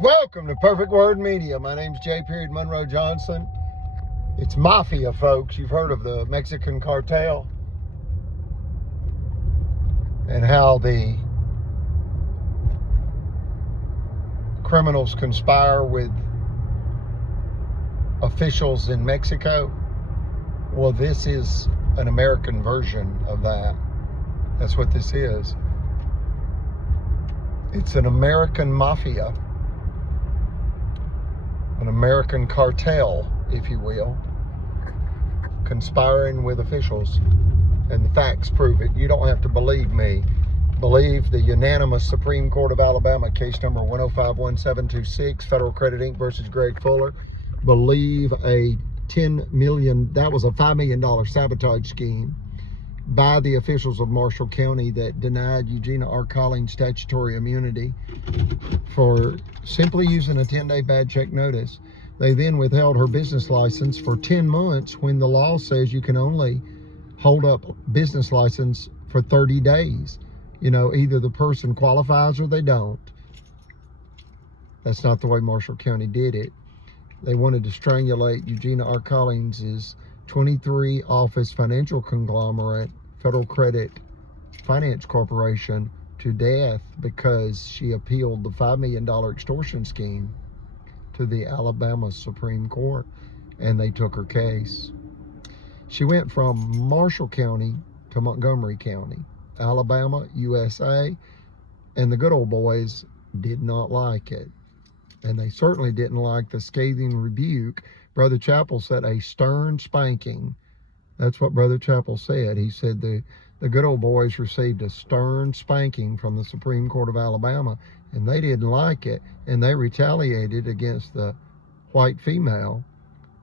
Welcome to Perfect Word Media. My name's J. Monroe Johnson. It's mafia, folks. You've heard of the Mexican cartel and how the criminals conspire with officials in Mexico. Well, this is an American version of that. That's what this is. It's an American mafia, an American cartel, if you will, conspiring with officials. And the facts prove it. You don't have to believe me. Believe the unanimous Supreme Court of Alabama, case number 1051726, Federal Credit Inc. versus Greg Fuller. Believe a $10 million, that was a $5 million sabotage scheme by the officials of Marshall County that denied Eugenia R. Collins statutory immunity for simply using a 10-day bad check notice. They then withheld her business license for 10 months when the law says you can only hold up business license for 30 days. You know, either the person qualifies or they don't. That's not the way Marshall County did it. They wanted to strangulate Eugenia R. Collins' 23 office financial conglomerate, Federal Credit Finance Corporation, to death because she appealed the $5 million extortion scheme to the Alabama Supreme Court, and they took her case. She went from Marshall County to Montgomery County, Alabama, USA, and the good old boys did not like it. And they certainly didn't like the scathing rebuke. Brother Chappell said a stern spanking. That's what Brother Chappell said. He said the good old boys received a stern spanking from the Supreme Court of Alabama, and they didn't like it, and they retaliated against the white female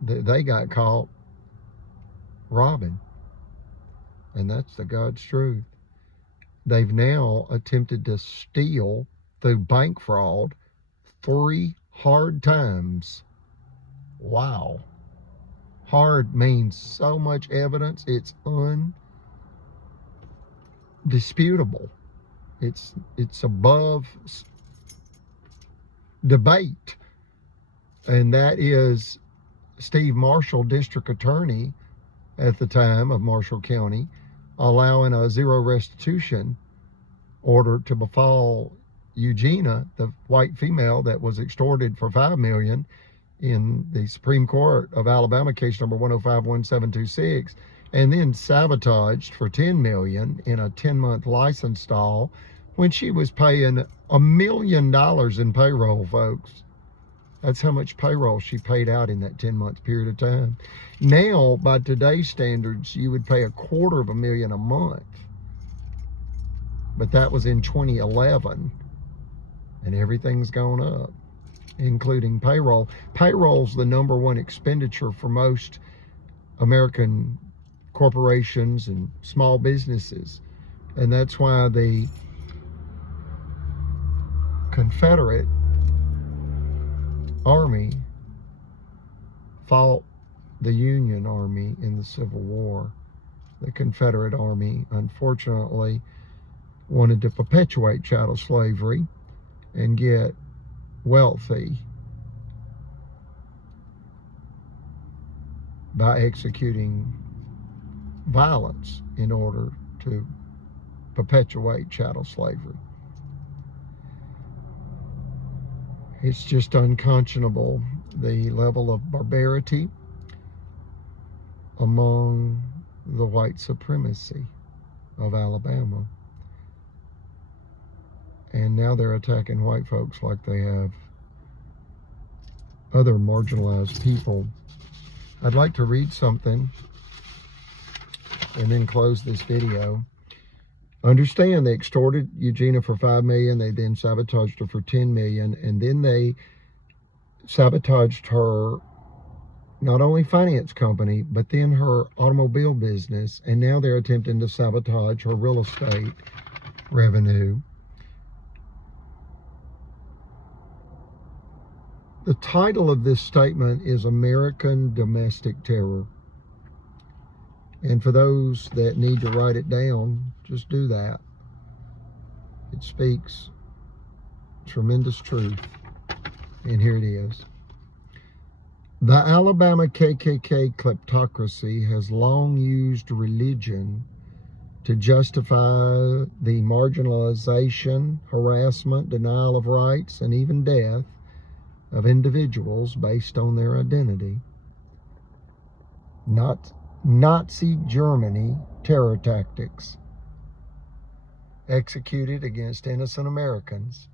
that they got caught robbing. And that's the God's truth. They've now attempted to steal through bank fraud 3 hard times. Wow. Hard means so much evidence, it's undisputable. It's above debate. And that is Steve Marshall, district attorney at the time of Marshall County, allowing a zero restitution order to befall Eugenia, the white female that was extorted for $5 million in the Supreme Court of Alabama, case number 1051726, and then sabotaged for $10 million in a 10-month license stall when she was paying $1 million in payroll, folks. That's how much payroll she paid out in that 10-month period of time. Now, by today's standards, you would pay $250,000 a month. But that was in 2011. And everything's gone up, including payroll. Payroll's the #1 expenditure for most American corporations and small businesses. And that's why the Confederate Army fought the Union Army in the Civil War. The Confederate Army, unfortunately, wanted to perpetuate chattel slavery and get wealthy by executing violence in order to perpetuate chattel slavery. It's just unconscionable, the level of barbarity among the white supremacy of Alabama. And now they're attacking white folks like they have other marginalized people. I'd like to read something and then close this video. Understand they extorted Eugenia for $5 million. They then sabotaged her for $10 million. And then they sabotaged her, not only finance company, but then her automobile business. And now they're attempting to sabotage her real estate revenue. The title of this statement is American Domestic Terror. And for those that need to write it down, just do that. It speaks tremendous truth. And here it is. The Alabama KKK kleptocracy has long used religion to justify the marginalization, harassment, denial of rights, and even death of individuals based on their identity. Nazi Germany terror tactics executed against innocent Americans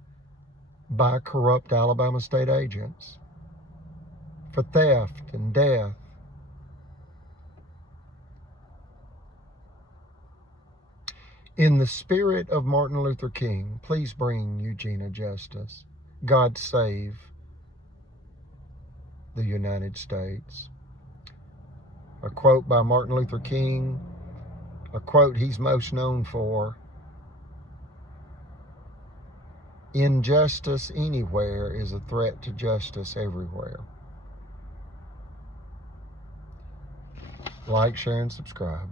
by corrupt Alabama state agents for theft and death. In the spirit of Martin Luther King, please bring Eugenia justice. God save the United States. A quote by Martin Luther King, a quote he's most known for: injustice anywhere is a threat to justice everywhere. Like, share, and subscribe.